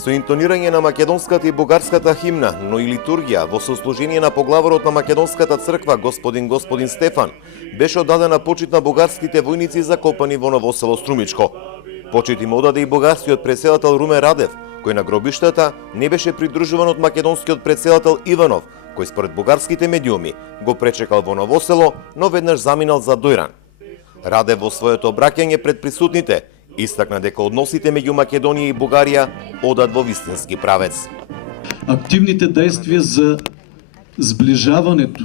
Со интонирање на македонската и бугарската химна, но и литургија во сослужение на поглаворот на македонската црква господин Стефан, беше одадена почит на бугарските војници закопани во Новосело Струмичко. Почит им одаде и бугарскиот претседател Румен Радев, кој на гробиштата не беше придружуван од македонскиот претседател Иванов, кој според бугарските медиуми го пречекал во Новосело, но веднаш заминал за Дојран. Радев во своето обраќање пред присутните истакна дека односите меѓу Македонија и Бугарија одат во вистински правец. Активните действия за сближаването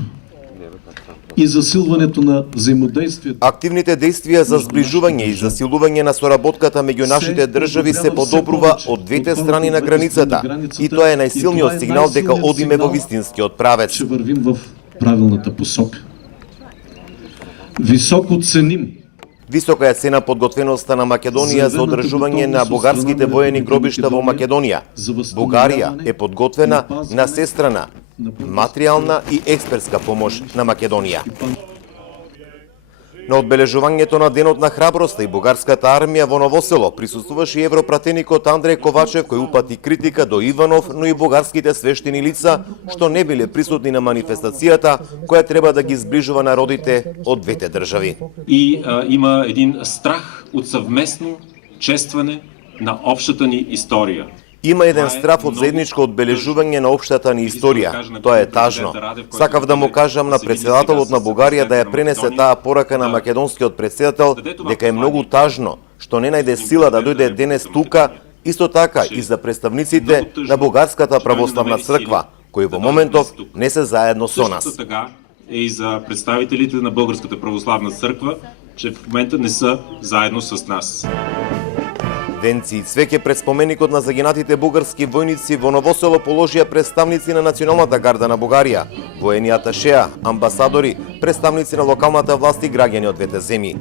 и засилването на взаимодействието. Активните действија за сближување и засилување на соработката меѓу нашите држави се подобрува од двете страни на границата и тоа е најсилниот сигнал дека одиме во вистинскиот правец. Че вървим в правилната посока. Високо ценим. Висока е цена подготвеноста на Македонија за одржување на бугарските воени гробишта во Македонија. Бугарија е подготвена на сестрана, материјална и експертска помош на Македонија. На одбележувањето на Денот на храброста и бугарската армија во Новосело присуствуваше и европратеникот Андреј Ковачев, кој упати критика до Иванов, но и бугарските свештени лица, што не биле присутни на манифестацијата, која треба да ги сближува народите од двете држави. И има един страх од съвместно честване на општата ни историја. Има еден страф од заедничко одбележување на општата ни историја. Тоа е тажно. Сакав да му кажам на претседателот на Бугарија да ја пренесе таа порака на македонскиот претседател дека е многу тажно што не најде сила да дојде денес тука, исто така и за представниците на Бугарската православна црква, кои во моментов не се заедно со нас. Също така е и за представителите на Българската православна црква, че в момента не са заедно с нас. Венци и цвеќе пред споменикот на загинатите бугарски војници во Новосело положија представници на Националната гарда на Бугарија, воени аташеа, амбасадори, представници на локалната власт и граѓани од двете земји.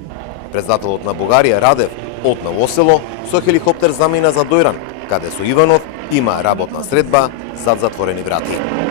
Председателот на Бугарија Радев од Новосело со хеликоптер замина за Дојран, каде со Иванов има работна средба зад затворени врати.